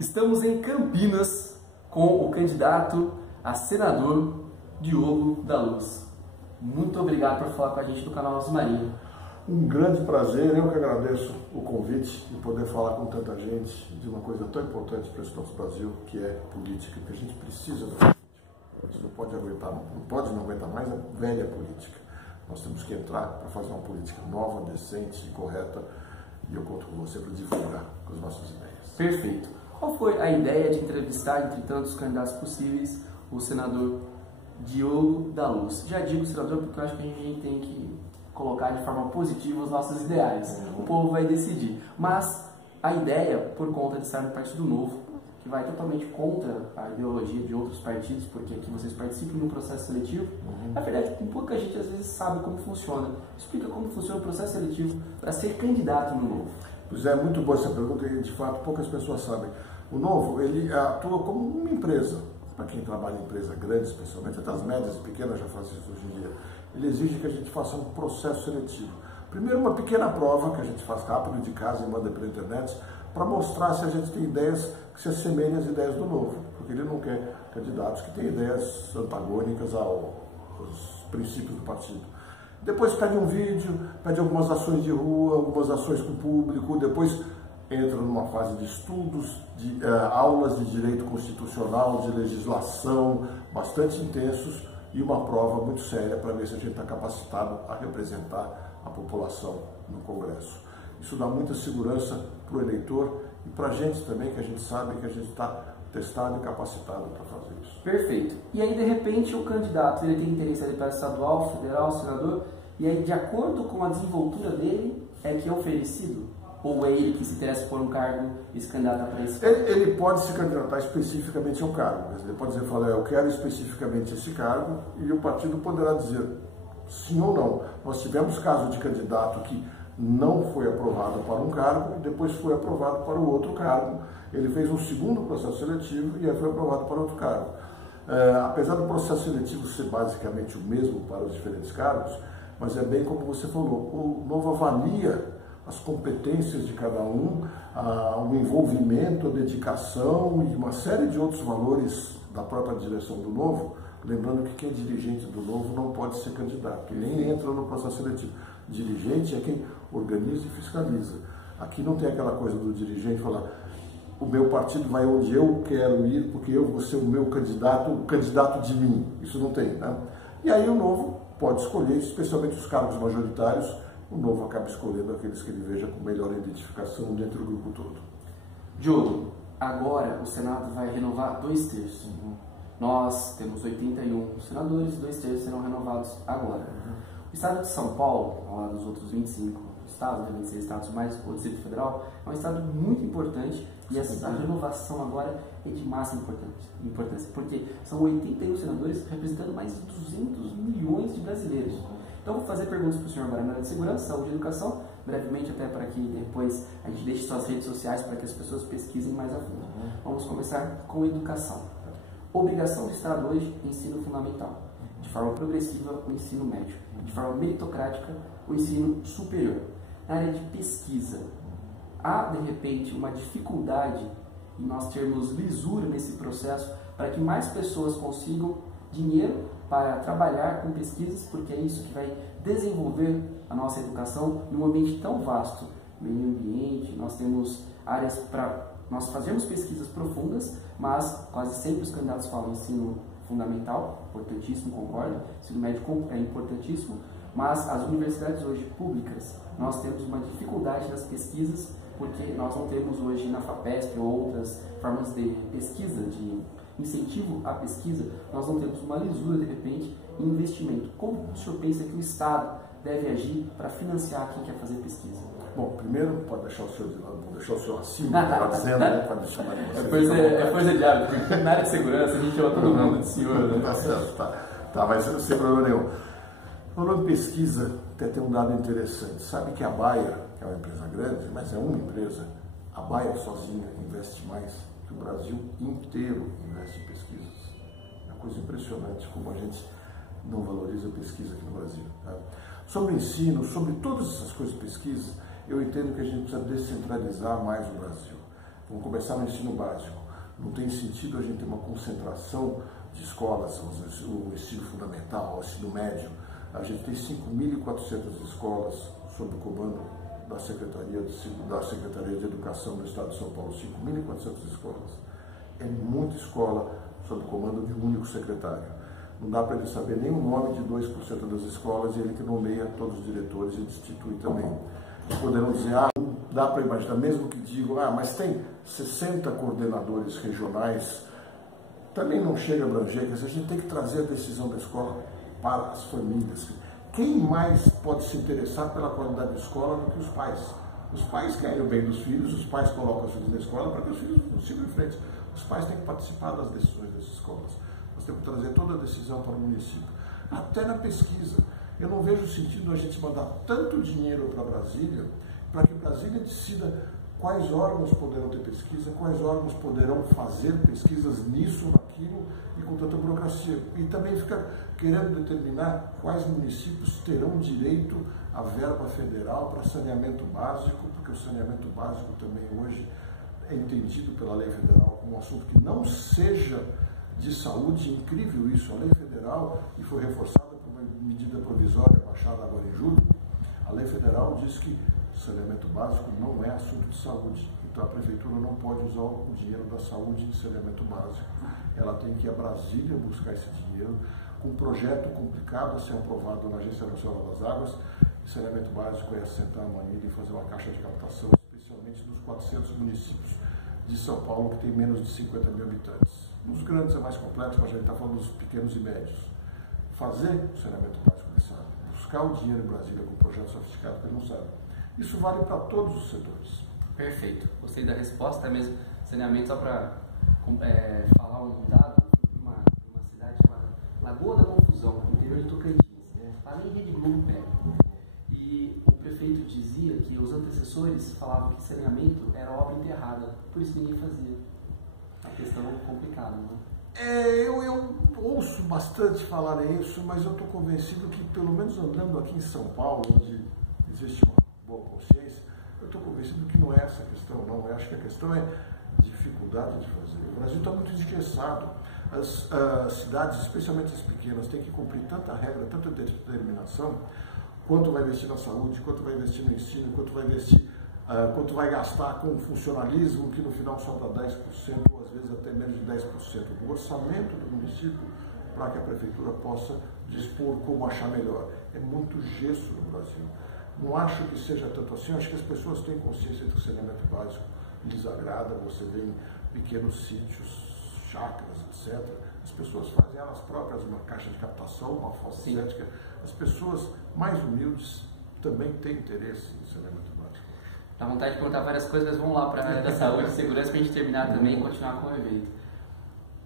Estamos em Campinas com o candidato a senador Diogo da Luz. Muito obrigado por falar com a gente do canal Nossa Maria. Um grande prazer, eu que agradeço o convite de poder falar com tanta gente de uma coisa tão importante para esse nosso Brasil, que é política, que a gente precisa da política. A gente não pode não aguentar mais a velha política. Nós temos que entrar para fazer uma política nova, decente e correta, e eu conto com você para divulgar as nossas ideias. Perfeito. Qual foi a ideia de entrevistar, entre tantos candidatos possíveis, o senador Diogo da Luz? Já digo senador porque eu acho que a gente tem que colocar de forma positiva os nossos ideais. O povo vai decidir. Mas a ideia, por conta de estar no Partido Novo, que vai totalmente contra a ideologia de outros partidos, porque aqui vocês participam de um processo seletivo, na verdade, pouca gente às vezes sabe como funciona. Explica como funciona o processo seletivo para ser candidato no Novo. Pois é, muito boa essa pergunta e de fato poucas pessoas sabem. O Novo, ele atua como uma empresa. Para quem trabalha em empresa grande, especialmente até as médias e pequenas já fazem isso hoje em dia. Ele exige que a gente faça um processo seletivo. Primeiro, uma pequena prova que a gente faz rápido de casa e manda pela internet para mostrar se a gente tem ideias que se assemelham às ideias do Novo, porque ele não quer candidatos que têm ideias antagônicas aos princípios do partido. Depois pede um vídeo, pede algumas ações de rua, algumas ações com o público, depois entra numa fase de estudos, de aulas de direito constitucional, de legislação, bastante intensos, e uma prova muito séria para ver se a gente está capacitado a representar a população no Congresso. Isso dá muita segurança para o eleitor e para a gente também, que a gente sabe que a gente está testado e capacitado para fazer isso. Perfeito. E aí, de repente, o candidato ele tem interesse ali para estadual, federal, senador, e aí, de acordo com a desenvoltura dele, é que é oferecido? Ou é ele que se interessa por um cargo e se candidata para esse cargo? Ele pode se candidatar especificamente ao cargo. Ele pode dizer, eu quero especificamente esse cargo, e o partido poderá dizer sim ou não. Nós tivemos caso de candidato que não foi aprovado para um cargo e depois foi aprovado para o outro cargo. Ele fez um segundo processo seletivo e aí foi aprovado para outro cargo. Apesar do processo seletivo ser basicamente o mesmo para os diferentes cargos, mas é bem como você falou, o Novo avalia as competências de cada um, o envolvimento, a dedicação e uma série de outros valores da própria direção do Novo, lembrando que quem é dirigente do Novo não pode ser candidato, nem entra no processo seletivo. Dirigente é quem organiza e fiscaliza. Aqui não tem aquela coisa do dirigente falar o meu partido vai onde eu quero ir porque eu vou ser o meu candidato, o candidato de mim. Isso não tem, né? E aí o Novo pode escolher, especialmente os cargos majoritários, o Novo acaba escolhendo aqueles que ele veja com melhor identificação dentro do grupo todo. Diogo, agora o Senado vai renovar 2/3. Nós temos 81 senadores, 2/3 serão renovados agora. O estado de São Paulo, ao lado dos outros 25 estados, devem ser estados mais o Distrito Federal, é um estado muito importante e a renovação agora é de máxima importância, porque são 81 senadores representando mais de 200 milhões de brasileiros. Então, vou fazer perguntas para o senhor agora na área de segurança, saúde e educação, brevemente até para que depois a gente deixe suas redes sociais para que as pessoas pesquisem mais a fundo. Vamos começar com educação. Obrigação do Estado hoje, ensino fundamental. De forma progressiva, o ensino médio. De forma meritocrática, o ensino superior. Na área de pesquisa, há, de repente, uma dificuldade em nós termos lisura nesse processo para que mais pessoas consigam dinheiro para trabalhar com pesquisas, porque é isso que vai desenvolver a nossa educação num ambiente tão vasto. Meio ambiente, nós temos áreas para nós fazermos pesquisas profundas, mas quase sempre os candidatos falam ensino fundamental, importantíssimo, concordo, ensino médio é importantíssimo, mas as universidades hoje públicas, nós temos uma dificuldade nas pesquisas, porque nós não temos hoje na FAPESP ou outras formas de pesquisa, de incentivo à pesquisa, nós não temos uma lisura, de repente, em investimento. Como o senhor pensa que o Estado deve agir para financiar quem quer fazer pesquisa? Bom, primeiro, pode deixar o senhor de lado, vou deixar o senhor acima, está dizendo, né? Pode chamar de você. É coisa de hábito, porque na área de segurança a gente chama todo mundo de senhor, né? Tá certo, tá, mas sem problema nenhum. Falando em pesquisa, até tem um dado interessante. Sabe que a Bayer, que é uma empresa grande, mas é uma empresa, a Bayer sozinha investe mais que o Brasil inteiro investe em pesquisas. É uma coisa impressionante como a gente não valoriza a pesquisa aqui no Brasil. Tá? Sobre o ensino, sobre todas essas coisas de pesquisa, eu entendo que a gente precisa descentralizar mais o Brasil. Vamos começar no ensino básico. Não tem sentido a gente ter uma concentração de escolas, o ensino fundamental, o ensino médio. A gente tem 5.400 escolas sob o comando da Secretaria de Educação do Estado de São Paulo. 5.400 escolas. É muita escola sob o comando de um único secretário. Não dá para ele saber nem o nome de 2% das escolas e ele que nomeia todos os diretores e destitui também. E poderão dizer, não dá para imaginar, mesmo que digam, mas tem 60 coordenadores regionais, também não chega a abranger, quer dizer, a gente tem que trazer a decisão da escola para as famílias. Quem mais pode se interessar pela qualidade da escola do que os pais? Os pais querem o bem dos filhos, os pais colocam os filhos na escola para que os filhos não sigam em frente. Os pais têm que participar das decisões das escolas. Nós temos que trazer toda a decisão para o município. Até na pesquisa. Eu não vejo sentido a gente mandar tanto dinheiro para Brasília, para que Brasília decida quais órgãos poderão ter pesquisa, quais órgãos poderão fazer pesquisas nisso, naquilo e com tanta burocracia. E também fica querendo determinar quais municípios terão direito à verba federal para saneamento básico, porque o saneamento básico também hoje é entendido pela lei federal como um assunto que não seja de saúde. Incrível isso, a lei federal, e foi reforçada por uma medida provisória baixada agora em julho, a lei federal diz que saneamento básico não é assunto de saúde, então a prefeitura não pode usar o dinheiro da saúde em saneamento básico. Ela tem que ir a Brasília buscar esse dinheiro, com um projeto complicado a ser aprovado na Agência Nacional das Águas. E saneamento básico é sentar uma ilha e fazer uma caixa de captação, especialmente nos 400 municípios de São Paulo, que tem menos de 50 mil habitantes. Nos grandes é mais complexo, mas a gente está falando dos pequenos e médios. Fazer o saneamento básico desse ano, buscar o dinheiro em Brasília com um projeto sofisticado que ele não sabe. Isso vale para todos os setores. Perfeito. Gostei da resposta, mesmo saneamento, só para falar um dado, uma cidade chamada Lagoa da Confusão, no interior de Tocantins, está nem Rede Globo pega. E o prefeito dizia que os antecessores falavam que saneamento era obra enterrada, por isso ninguém fazia. A questão é complicada, não é? Eu ouço bastante falar isso, mas eu estou convencido que, pelo menos andando aqui em São Paulo, onde existe uma boa consciência, eu estou convencido que não é essa a questão, não. Eu acho que a questão é dificuldade de fazer. O Brasil está muito engessado. As cidades, especialmente as pequenas, têm que cumprir tanta regra, tanta determinação, quanto vai investir na saúde, quanto vai investir no ensino, quanto vai investir, quanto vai gastar com funcionalismo, que no final sobra 10%, ou às vezes até menos de 10% do orçamento do município, para que a prefeitura possa dispor como achar melhor. É muito gesso no Brasil. Não acho que seja tanto assim, acho que as pessoas têm consciência de que o saneamento básico lhes agrada. Você vê em pequenos sítios, chácaras, etc. As pessoas fazem elas próprias uma caixa de captação, uma fossa cética. As pessoas mais humildes também têm interesse em saneamento básico. Dá vontade de perguntar várias coisas, mas vamos lá para a área da saúde e segurança para a gente terminar também e continuar com o evento.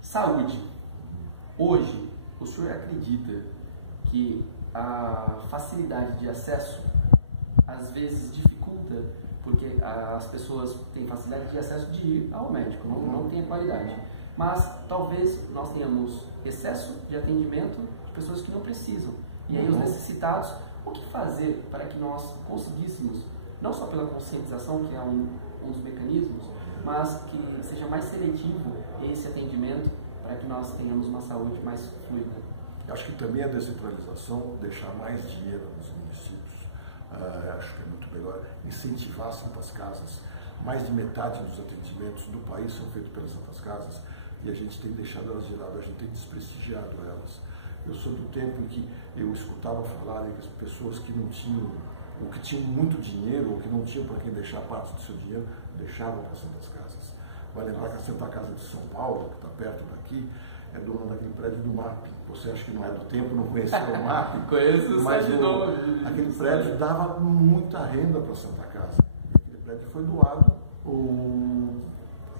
Saúde. Hoje, o senhor acredita que a facilidade de acesso às vezes dificulta, porque as pessoas têm facilidade de acesso de ir ao médico, não tem a qualidade. Mas talvez nós tenhamos excesso de atendimento de pessoas que não precisam. E aí os necessitados, o que fazer para que nós conseguíssemos, não só pela conscientização, que é um dos mecanismos, mas que seja mais seletivo esse atendimento para que nós tenhamos uma saúde mais fluida? Acho que também a descentralização, deixar mais dinheiro nos municípios, acho que é muito melhor, incentivar as Santas Casas. Mais de metade dos atendimentos do país são feitos pelas Santas Casas e a gente tem deixado elas de lado, a gente tem desprestigiado elas. Eu sou do tempo em que eu escutava falar que as pessoas que não tinham, ou que tinham muito dinheiro, ou que não tinham para quem deixar parte do seu dinheiro, deixavam para as Santas Casas. Vai lembrar que a Santa Casa de São Paulo, que está perto daqui, é dona daquele prédio do MAP. Você acha que não é do tempo, não conheceu o MAP? Conheço, mas aquele prédio dava muita renda para a Santa Casa. Aquele prédio foi doado.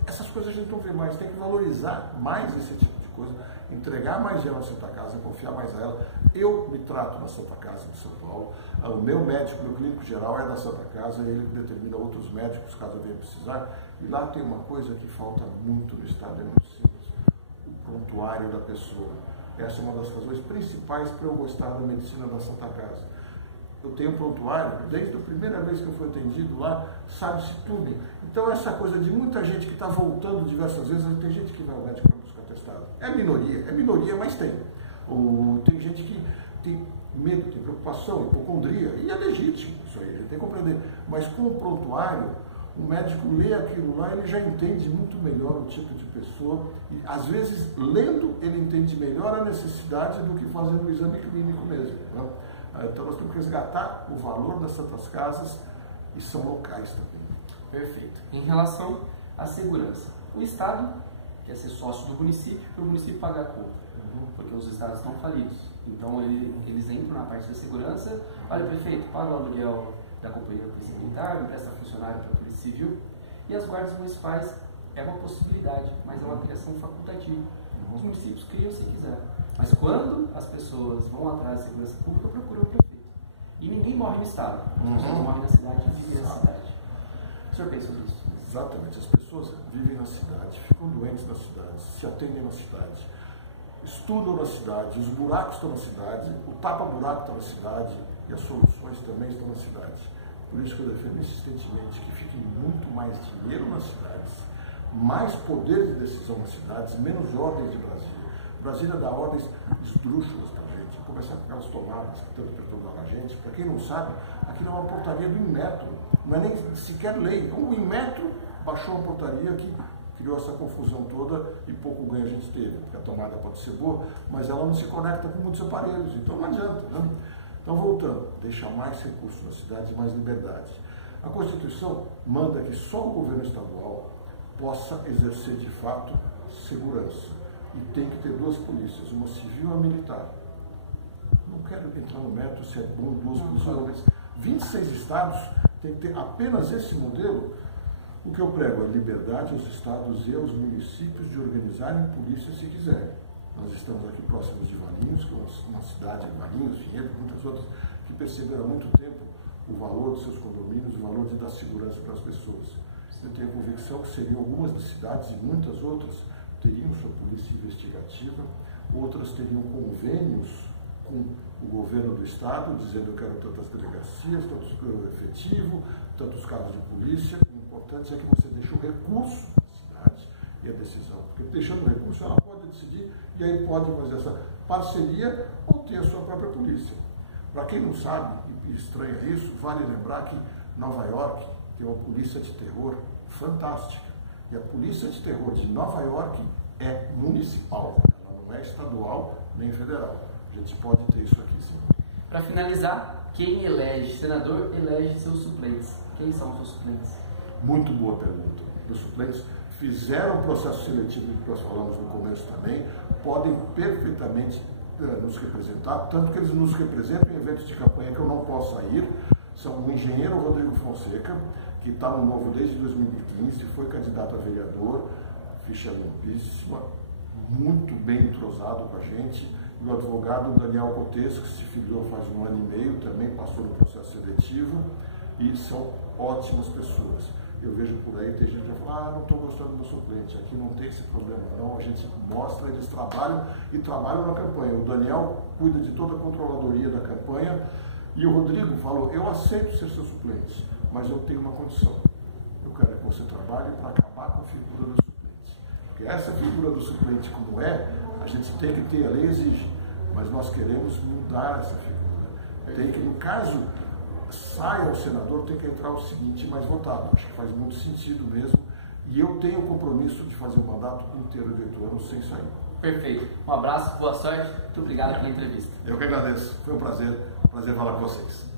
Essas coisas a gente não vê mais, tem que valorizar mais esse tipo de coisa, entregar mais dinheiro à Santa Casa, confiar mais a ela. Eu me trato na Santa Casa de São Paulo, o meu médico, meu clínico geral é da Santa Casa, ele determina outros médicos caso venha precisar, e lá tem uma coisa que falta muito no estado de Municípios, o prontuário da pessoa. Essa é uma das razões principais para eu gostar da medicina da Santa Casa. eu tenho um prontuário, desde a primeira vez que eu fui atendido lá, sabe-se tudo. Então essa coisa de muita gente que está voltando diversas vezes, tem gente que vai ao médico para buscar atestado. É minoria, mas tem. Ou tem gente que tem medo, tem preocupação, hipocondria, e é legítimo isso aí, a gente tem que compreender. Mas com o prontuário, o médico lê aquilo lá, ele já entende muito melhor o tipo de pessoa, e às vezes, lendo, ele entende melhor a necessidade do que fazendo o exame clínico mesmo. Né? Então nós temos que resgatar o valor das Santas Casas, e são locais também. Perfeito. Em relação à segurança, o Estado quer ser sócio do município, para o município pagar a conta, porque os estados estão falidos. Então eles entram na parte da segurança, olha, prefeito, paga o aluguel da companhia da Polícia Militar, empresta funcionário para a Polícia Civil, e as guardas municipais é uma possibilidade, mas é uma criação facultativa. Os municípios criam se quiser, mas quando as pessoas vão atrás da segurança pública, procuram o prefeito. E ninguém morre no estado, as pessoas morrem na cidade e vivem na cidade. O senhor pensa nisso? Exatamente, as pessoas vivem na cidade, ficam doentes na cidade, se atendem na cidade, estudam na cidade, os buracos estão na cidade, o tapa-buraco está na cidade e as soluções também estão na cidade. Por isso que eu defendo insistentemente que fique muito mais dinheiro nas cidades, mais poder de decisão nas cidades, menos ordens de Brasília. Brasília dá ordens esdrúxulas para a gente, começar com aquelas tomadas que tanto perturbam a gente. Para quem não sabe, aquilo é uma portaria do Inmetro, não é nem sequer lei. O Inmetro baixou uma portaria que criou essa confusão toda e pouco ganho a gente teve, porque a tomada pode ser boa, mas ela não se conecta com muitos aparelhos, então não adianta. Né? Então, voltando, deixar mais recursos na cidade e mais liberdade. A Constituição manda que só o governo estadual possa exercer de fato segurança. E tem que ter duas polícias, uma civil e uma militar. Não quero entrar no mérito se é bom duas polícias. 26 estados tem que ter apenas esse modelo. O que eu prego é liberdade aos estados e aos municípios de organizarem polícia se quiserem. Nós estamos aqui próximos de Valinhos, que é uma cidade, Valinhos, Vinhedo, muitas outras, que perceberam há muito tempo o valor dos seus condomínios, o valor de dar segurança para as pessoas. Eu tenho a convicção que seriam algumas das cidades e muitas outras teriam sua polícia investigativa, outras teriam convênios com o governo do estado, dizendo eu quero tantas delegacias, tanto efetivo, tantos carros de polícia. O importante é que você deixe o recurso da cidade e a decisão, porque deixando o recurso ela pode decidir e aí pode fazer essa parceria ou ter a sua própria polícia. Para quem não sabe e estranha isso, vale lembrar que Nova York tem uma polícia de terror fantástica. E a polícia de terror de Nova York é municipal, ela não é estadual nem federal. A gente pode ter isso aqui sim. Para finalizar, quem elege senador, elege seus suplentes. Quem são os seus suplentes? Muito boa pergunta. Os suplentes fizeram o processo seletivo que nós falamos no começo também, podem perfeitamente nos representar, tanto que eles nos representam em eventos de campanha que eu não posso ir. São o engenheiro Rodrigo Fonseca, que está no Novo desde 2015, foi candidato a vereador, ficha limpíssima, muito bem entrosado com a gente, e o advogado Daniel Cotes, que se filiou faz 1 ano e meio, também passou no processo seletivo, e são ótimas pessoas. Eu vejo por aí, tem gente que vai falar, não estou gostando do meu suplente, aqui não tem esse problema não, a gente mostra, eles trabalham e trabalham na campanha. O Daniel cuida de toda a controladoria da campanha, e o Rodrigo falou, eu aceito ser seu suplente, mas eu tenho uma condição. Eu quero que você trabalhe para acabar com a figura do suplente. Porque essa figura do suplente como é, a gente tem que ter, a lei exige, mas nós queremos mudar essa figura. Tem que, no caso, saia o senador, tem que entrar o seguinte mais votado. Acho que faz muito sentido mesmo. E eu tenho o compromisso de fazer o mandato inteiro de 8 anos sem sair. Perfeito. Um abraço, boa sorte. Muito obrigado pela entrevista. Eu que agradeço. Foi um prazer falar com vocês.